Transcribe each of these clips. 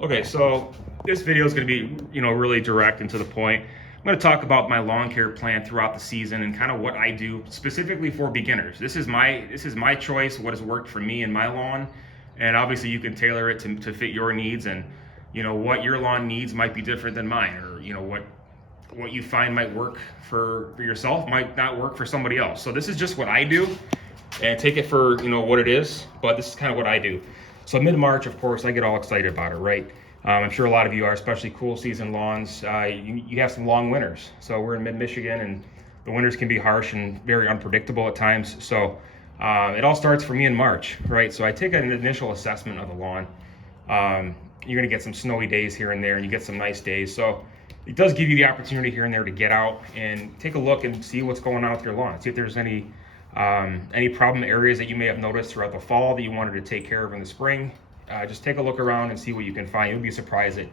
Okay, so this video is going to be, really direct and to the point. I'm going to talk about my lawn care plan throughout the season and kind of what I do specifically for beginners. This is my choice, what has worked for me and my lawn, and obviously you can tailor it to fit your needs, and what your lawn needs might be different than mine, or what you find might work for yourself might not work for somebody else. So this is just what I do, and take it for what it is, but this is kind of what I do. So mid-March, of course, I get all excited about it, right? I'm sure a lot of you are, especially cool season lawns. You have some long winters. So we're in mid-Michigan, and the winters can be harsh and very unpredictable at times. So it all starts for me in March, right? So I take an initial assessment of the lawn. You're gonna get some snowy days here and there, and you get some nice days. So it does give you the opportunity here and there to get out and take a look and see what's going on with your lawn. See if there's any problem areas that you may have noticed throughout the fall that you wanted to take care of in the spring. Just take a look around and see what you can find. You'll be surprised at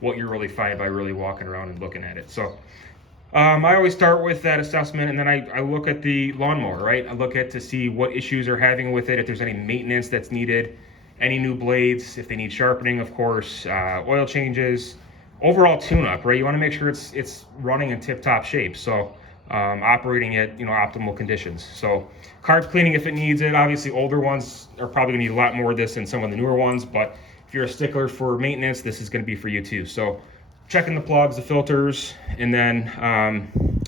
what you're really finding by really walking around and looking at it. So I always start with that assessment, and then I look at the lawnmower, right? I look at to see what issues they're having with it, if there's any maintenance that's needed, any new blades, if they need sharpening, of course, oil changes, overall tune-up, right? You want to make sure it's running in tip-top shape. So operating at optimal conditions. So carb cleaning if it needs it. Obviously older ones are probably gonna need a lot more of this than some of the newer ones, but if you're a stickler for maintenance, this is gonna be for you too. So checking the plugs, the filters, and then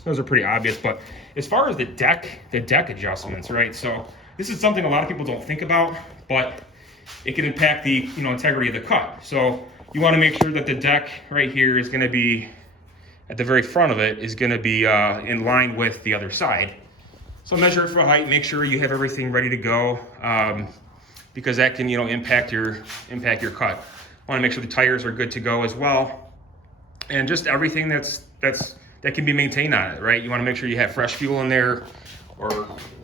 those are pretty obvious. But as far as the deck adjustments, right? So this is something a lot of people don't think about, but it can impact the integrity of the cut. So you want to make sure that the deck right here is going to be at the very front of it is going to be in line with the other side. So measure it for height, make sure you have everything ready to go, because that can impact your cut. Want to make sure the tires are good to go as well, and just everything that can be maintained on it, right? You want to make sure you have fresh fuel in there, or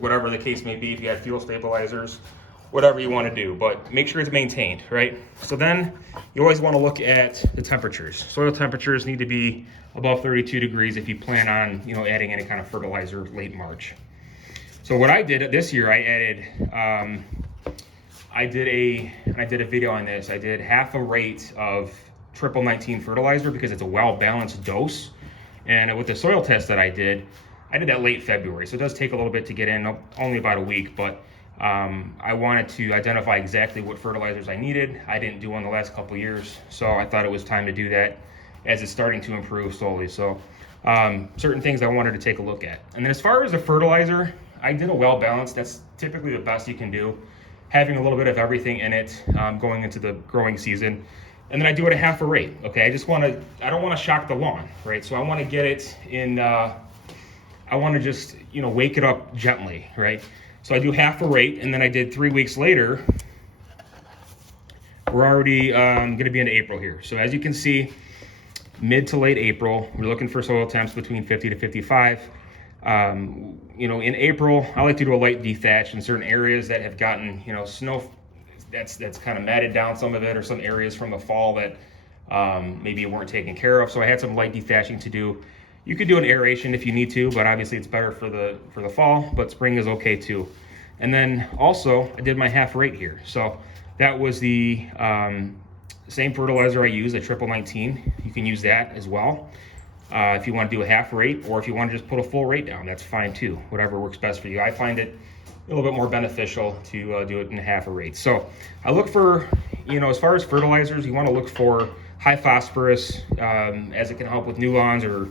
whatever the case may be. If you have fuel stabilizers, whatever you want to do, but make sure it's maintained, right? So then you always want to look at the temperatures. Soil temperatures need to be above 32 degrees if you plan on adding any kind of fertilizer late March. So what I did this year, I added I did a video on this. I did half a rate of triple 19 fertilizer because it's a well-balanced dose. And with the soil test that I did that late February, so it does take a little bit to get in, only about a week, but I wanted to identify exactly what fertilizers I needed. I didn't do one the last couple of years, so I thought it was time to do that as it's starting to improve slowly. So certain things I wanted to take a look at. And then as far as the fertilizer, I did a well balanced. That's typically the best you can do, having a little bit of everything in it going into the growing season. And then I do it at half a rate. Okay, I don't want to shock the lawn, right? So I want to get it in, I want to just wake it up gently, right? So I do half a rate, and then I did 3 weeks later. We're already going to be into April here. So as you can see, mid to late April, we're looking for soil temps between 50 to 55. In April, I like to do a light dethatch in certain areas that have gotten snow that's kind of matted down some of it, or some areas from the fall that maybe you weren't taken care of. So I had some light dethatching to do. You could do an aeration if you need to, but obviously it's better for the fall, but spring is okay too. And then also I did my half rate here. So that was the same fertilizer I use, a triple 19. You can use that as well. If you want to do a half rate, or if you want to just put a full rate down, that's fine too. Whatever works best for you. I find it a little bit more beneficial to do it in half a rate. So I look for, as far as fertilizers, you want to look for high phosphorus, as it can help with new lawns, or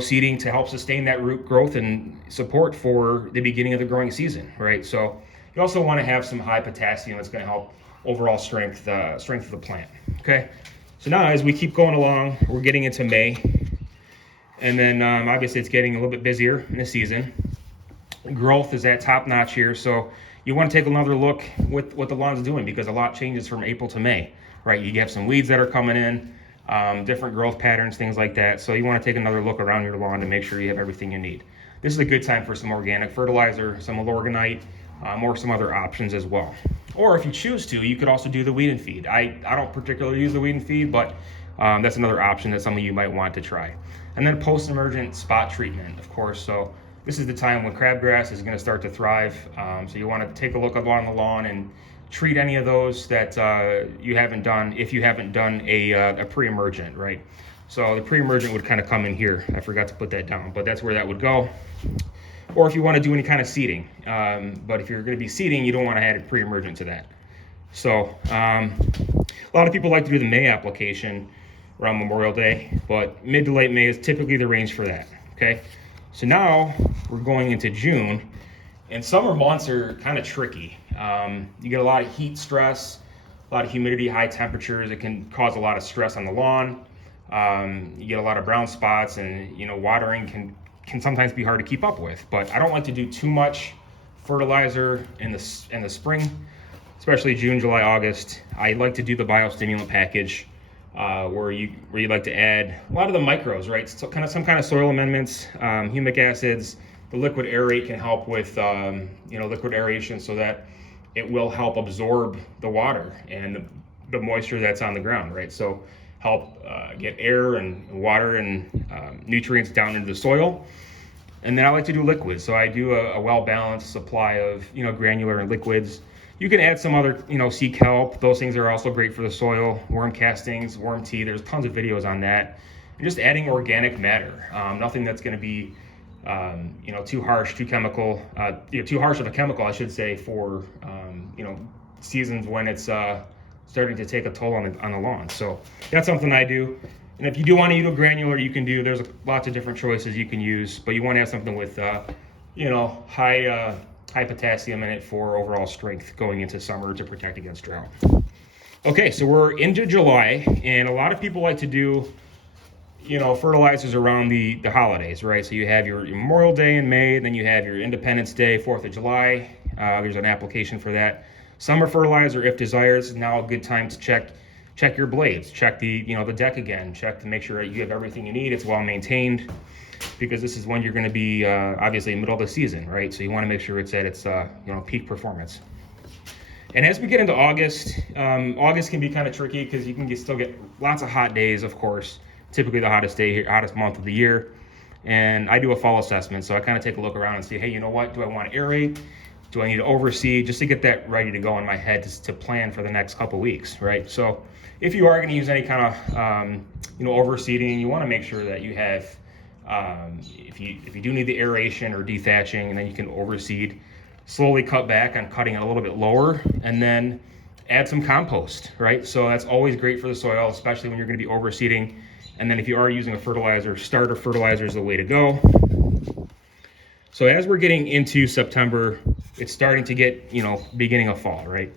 seeding to help sustain that root growth and support for the beginning of the growing season, right? So you also want to have some high potassium that's going to help overall strength of the plant. Okay, so now as we keep going along, we're getting into May, and then obviously it's getting a little bit busier in the season. Growth is at top notch here, so you want to take another look with what the lawn's doing, because a lot changes from April to May, right? You have some weeds that are coming in, different growth patterns, things like that. So you want to take another look around your lawn to make sure you have everything you need. This is a good time for some organic fertilizer, some Alorganite, or some other options as well. Or if you choose to, you could also do the weed and feed. I don't particularly use the weed and feed, but that's another option that some of you might want to try. And then post-emergent spot treatment, of course. So this is the time when crabgrass is going to start to thrive. So you want to take a look along the lawn and treat any of those that you haven't done if you haven't done a pre-emergent, right? So the pre-emergent would kind of come in here. I forgot to put that down, but that's where that would go. Or if you want to do any kind of seeding. But if you're going to be seeding, you don't want to add a pre-emergent to that. So a lot of people like to do the May application around Memorial Day, but mid to late May is typically the range for that, okay? So now we're going into June, and summer months are kind of tricky. You get a lot of heat stress, a lot of humidity, high temperatures. It can cause a lot of stress on the lawn. You get a lot of brown spots, and watering can sometimes be hard to keep up with. But I don't like to do too much fertilizer in the spring, especially June, July, August. I like to do the biostimulant package, where you like to add a lot of the micros, right? So some kind of soil amendments, humic acids. The liquid aerate can help with liquid aeration, so that it will help absorb the water and the moisture that's on the ground, right? So help get air and water and nutrients down into the soil. And then I like to do liquids, so I do a well-balanced supply of granular and liquids. You can add some other sea kelp. Those things are also great for the soil. Worm castings, worm tea. There's tons of videos on that. And just adding organic matter. Nothing that's going to be too harsh, too chemical, too harsh of a chemical, I should say, for seasons when it's starting to take a toll on the lawn. So that's something I do. And if you do want to use a granular, you can do. There's lots of different choices you can use, but you want to have something with high potassium in it for overall strength going into summer to protect against drought. Okay, so we're into July, and a lot of people like to do fertilizers around the holidays, right? So you have your Memorial Day in May, and then you have your Independence Day, 4th of July. There's an application for that. Summer fertilizer, if desired, is now a good time to check your blades, check the deck again, check to make sure you have everything you need, it's well maintained, because this is when you're going to be obviously in the middle of the season, right? So you want to make sure it's at its peak performance. And as we get into August, August can be kind of tricky because you can still get lots of hot days, of course. Typically the hottest month of the year. And I do a fall assessment, so I kind of take a look around and see, hey, you know what? Do I want to aerate? Do I need to overseed? Just to get that ready to go in my head to plan for the next couple weeks, right? So if you are going to use any kind of overseeding, you want to make sure that you have, if you do need the aeration or dethatching, and then you can overseed, slowly cut back on cutting it a little bit lower, and then add some compost, right? So that's always great for the soil, especially when you're going to be overseeding. And then if you are using a fertilizer, starter fertilizer is the way to go. So as we're getting into September, it's starting to get, beginning of fall, right?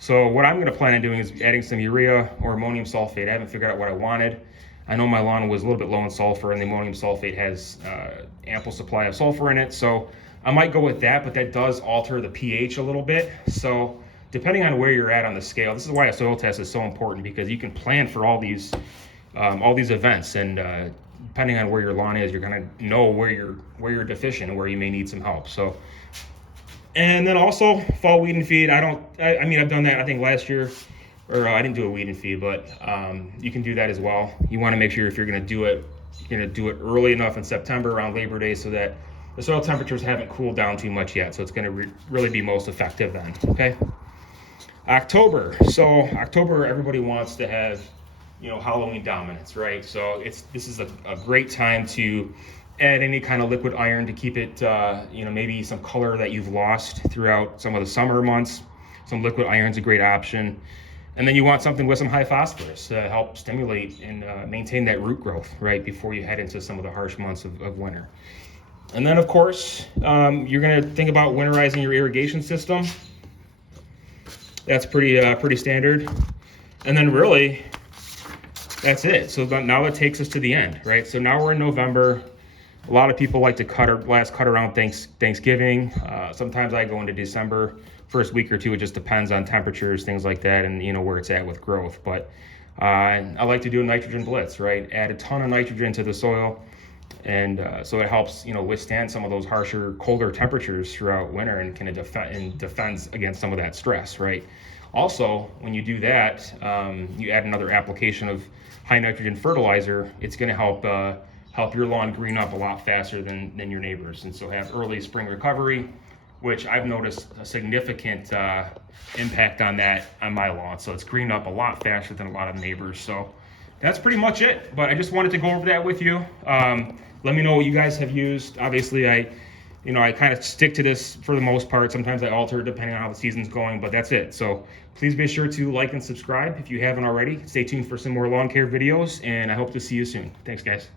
So what I'm going to plan on doing is adding some urea or ammonium sulfate. I haven't figured out what I wanted. I know my lawn was a little bit low in sulfur, and the ammonium sulfate has ample supply of sulfur in it. So I might go with that, but that does alter the pH a little bit. So depending on where you're at on the scale, this is why a soil test is so important, because you can plan for all these events, and depending on where your lawn is, you're going to know where you're deficient and where you may need some help. So, and then also fall weed and feed. I've done that I think last year, or I didn't do a weed and feed, but you can do that as well. You want to make sure if you're going to do it, you're going to do it early enough in September around Labor Day, so that the soil temperatures haven't cooled down too much yet. So it's going to really be most effective then. Okay. October. So October, everybody wants to have Halloween dominance, right? So this is a great time to add any kind of liquid iron to keep it, maybe some color that you've lost throughout some of the summer months. Some liquid iron's a great option. And then you want something with some high phosphorus to help stimulate and maintain that root growth, right, before you head into some of the harsh months of winter. And then, of course, you're going to think about winterizing your irrigation system. That's pretty standard. And then really, that's it. So now it takes us to the end, right? So now we're in November. A lot of people like to cut around Thanksgiving. Sometimes I go into December, first week or two. It just depends on temperatures, things like that, and where it's at with growth. But I like to do a nitrogen blitz, right? Add a ton of nitrogen to the soil, and so it helps withstand some of those harsher, colder temperatures throughout winter, and can defends against some of that stress, right? Also, when you do that, you add another application of high nitrogen fertilizer. It's going to help your lawn green up a lot faster than your neighbors, and so have early spring recovery, which I've noticed a significant impact on that on my lawn. So it's greened up a lot faster than a lot of neighbors. So that's pretty much it. But I just wanted to go over that with you. Let me know what you guys have used. Obviously, I kind of stick to this for the most part. Sometimes I alter it depending on how the season's going, but that's it. So please be sure to like and subscribe if you haven't already. Stay tuned for some more lawn care videos, and I hope to see you soon. Thanks, guys.